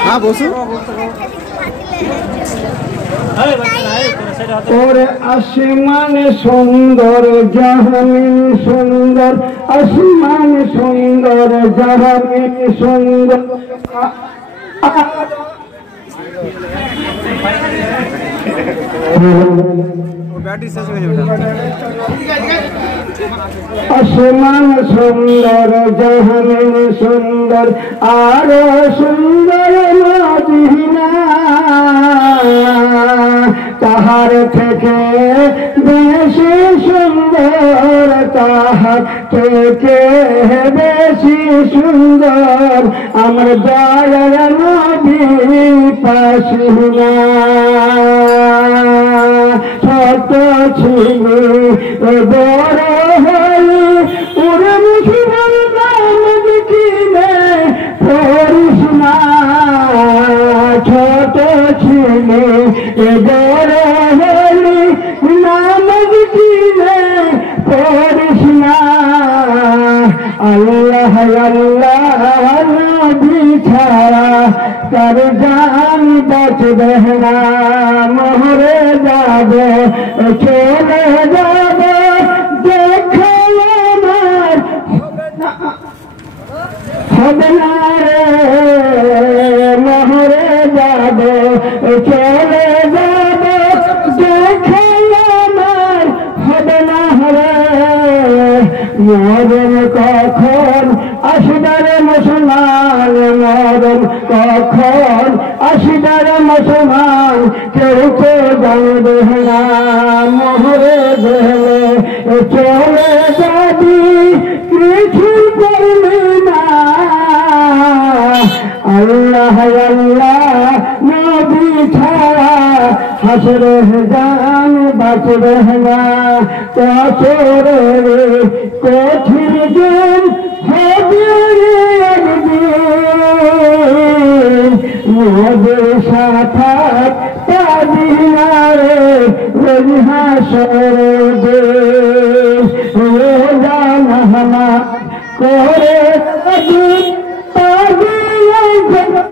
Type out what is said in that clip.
हाँ বসু ওরে আসমান সুন্দর জাহামিন সুন্দর আসমান সুন্দর জাহামিন সুন্দর আসমান সুন্দর জাহামিন সুন্দর আরো সুন্দর মদিনা তাহার থেকে বেশি সুন্দর তাহার থেকে বেশি সুন্দর আমার দয়ার নবী পাশিনা ছোট ছিল বড় হল উড়ে মুসিবল নাম কিনে পড়িস না ছোট ছিল বড় হল নাম কিনে পড়িস না আল্লাহ আল্লাহ নবী ছাড়া তার জান বাঁচবে না মরে যাবে চলে যাবে দেখো আমার হবে না রে মরে যাবে চলে যাবে দেখো আমার হবে না রে মরণ কখন আসিবার মুসলমান মরণ কখন আসিবার মুসলমান কেউ তো জানবে না মরে গেলে চলে যাবি কিছু করবি না আল্লাহ আল্লাহ নবী ছাড়া হাসরে জান বাঁচবে না কাছরে কঠিন দিন হবে একদিন মোদের সাথে পাবি না রে হাসরে